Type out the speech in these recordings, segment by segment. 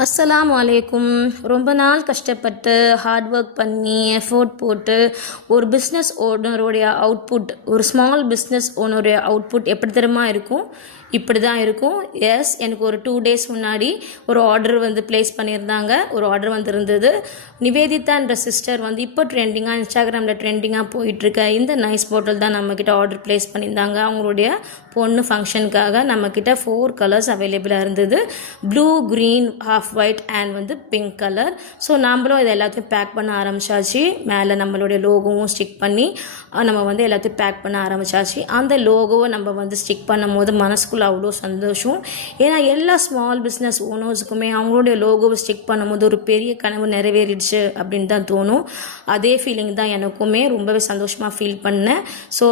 அஸ்ஸலாமு அலைக்கும். ரொம்ப நாள் கஷ்டப்பட்டு ஹார்ட் ஒர்க் பண்ணி எஃபோர்ட் போட்டு ஒரு பிஸ்னஸ் ஓனருடைய அவுட்புட், ஒரு ஸ்மால் பிஸ்னஸ் ஓனருடைய அவுட்புட் எப்படி தெரியுமா இருக்கும்? இப்படி தான் இருக்கும். எஸ், எனக்கு ஒரு 2 days முன்னாடி ஒரு ஆர்டர் ப்ளேஸ் பண்ணியிருந்தாங்க. ஒரு ஆர்டர் இருந்தது. நிவேதிதான்ற சிஸ்டர் இப்போ ட்ரெண்டிங்காக இன்ஸ்டாகிராமில் ட்ரெண்டிங்காக போயிட்டுருக்க இந்த நைஸ் பாட்டில் தான் நம்மக்கிட்ட ஆர்டர் ப்ளேஸ் பண்ணியிருந்தாங்க. அவங்களுடைய பொண்ணு ஃபங்க்ஷனுக்காக நம்மக்கிட்ட 4 கலர்ஸ் அவைலபிளாக இருந்தது. Blue, green, half white and pink colour. So நம்மளும் இதை எல்லாத்தையும் பேக் பண்ண ஆரம்பித்தாச்சு. மேலே நம்மளுடைய லோகோவும் ஸ்டிக் பண்ணி நம்ம எல்லாத்தையும் பேக் பண்ண ஆரம்பித்தாச்சு. அந்த லோகோவை நம்ம ஸ்டிக் பண்ணும் போது மனசுக்குள்ள அவ்வளோ சந்தோஷம். ஏன்னா எல்லா ஸ்மால் பிஸ்னஸ் ஓனர்ஸுக்குமே அவங்களுடைய லோகோவை ஸ்டிக் பண்ணும்போது ஒரு பெரிய கனவு நிறைவேறிடுச்சு அப்படின்னு தான் தோணும். அதே ஃபீலிங் தான் எனக்குமே. ரொம்பவே சந்தோஷமாக ஃபீல் பண்ணேன். ஸோ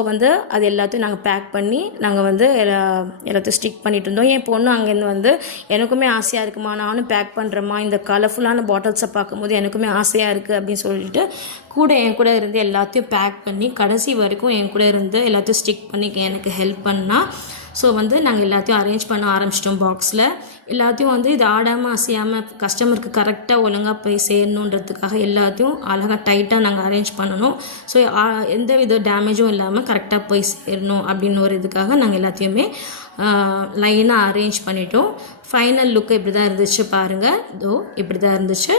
அது எல்லாத்தையும் நாங்கள் பேக் பண்ணி நாங்கள் எல்லாத்தையும் ஸ்டிக் பண்ணிட்டு இருந்தோம். என் பொண்ணு அங்கேருந்து எனக்குமே ஆசையாக இருக்குமா, நானும் பேக் பண்ணுறேம்மா, இந்த கலர்ஃபுல்லான பாட்டில்ஸை பார்க்கும்போது எனக்குமே ஆசையாக இருக்குது அப்படின்னு சொல்லிட்டு என் கூட இருந்து எல்லாத்தையும் பேக் பண்ணி கடைசி வரைக்கும் என் கூட இருந்து எல்லாத்தையும் ஸ்டிக் பண்ணி எனக்கு ஹெல்ப் பண்ணால். ஸோ நாங்கள் எல்லாத்தையும் அரேஞ்ச் பண்ண ஆரம்பிச்சிட்டோம். பாக்ஸில் எல்லாத்தையும் இது ஆடாமல் அசையாமல் கஸ்டமருக்கு கரெக்டாக ஒழுங்காக போய் சேரணுன்றதுக்காக எல்லாத்தையும் அழகாக டைட்டாக நாங்கள் அரேஞ்ச் பண்ணணும். ஸோ எந்த வித டேமேஜும் இல்லாமல் கரெக்டாக போய் சேரணும் அப்படின்னு ஒரு இதுக்காக நாங்கள் எல்லாத்தையுமே லைனாக அரேஞ்ச் பண்ணிட்டோம். ஃபைனல் லுக்கு இப்படி தான் இருந்துச்சு பாருங்கள். இதோ இப்படி தான் இருந்துச்சு.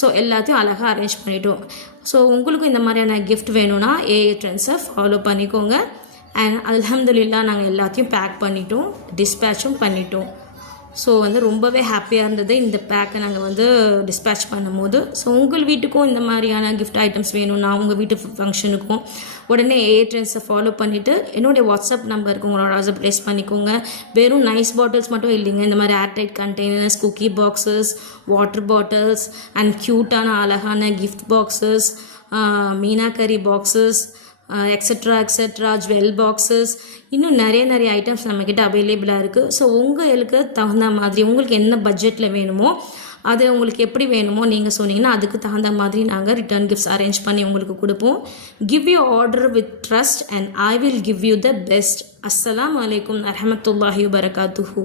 ஸோ எல்லாத்தையும் அழகாக அரேஞ்ச் பண்ணிட்டோம். ஸோ உங்களுக்கும் இந்த மாதிரியான கிஃப்ட் வேணும்னா ஏஏ ட்ரெண்ட்ஸை ஃபாலோ பண்ணிக்கோங்க. அண்ட் அல்ஹம்துலில்லாஹ் நாங்கள் எல்லாத்தையும் பேக் பண்ணிட்டோம், டிஸ்பேச்சும் பண்ணிட்டோம். ஸோ ரொம்பவே ஹாப்பியாக இருந்தது இந்த பேக்கை நாங்கள் டிஸ்பேச் பண்ணும்போது. ஸோ உங்கள் வீட்டுக்கும் இந்த மாதிரியான கிஃப்ட் ஐட்டம்ஸ் வேணும்னா உங்கள் வீட்டு ஃபங்க்ஷனுக்கும் உடனே ஏஏ ட்ரெண்ட்ஸை ஃபாலோ பண்ணிவிட்டு என்னுடைய வாட்ஸ்அப் நம்பருக்கு உங்களோட ஆர்டர் ப்ளேஸ் பண்ணிக்கோங்க. வெறும் நைஸ் பாட்டில்ஸ் மட்டும் இல்லைங்க, இந்த மாதிரி airtight containers, cookie boxes, water bottles and க்யூட்டான அழகான gift boxes, Meenakari boxes, extra jewel boxes, இன்னும் நிறைய ஐட்டம்ஸ் நம்மக்கிட்ட அவைலபிளாக இருக்குது. ஸோ உங்களுக்கு தகுந்த மாதிரி உங்களுக்கு என்ன பட்ஜெட்டில் வேணுமோ அது உங்களுக்கு எப்படி வேணுமோ நீங்கள் சொன்னீங்கன்னா அதுக்கு தகுந்த மாதிரி நாங்கள் ரிட்டர்ன் கிஃப்ட்ஸ் அரேஞ்ச் பண்ணி உங்களுக்கு கொடுப்போம். Give you order with trust and I will give you the best. அஸ்ஸலாமு அலைக்கும் வரஹ்மத்துல்லாஹி வபரகாத்துஹு.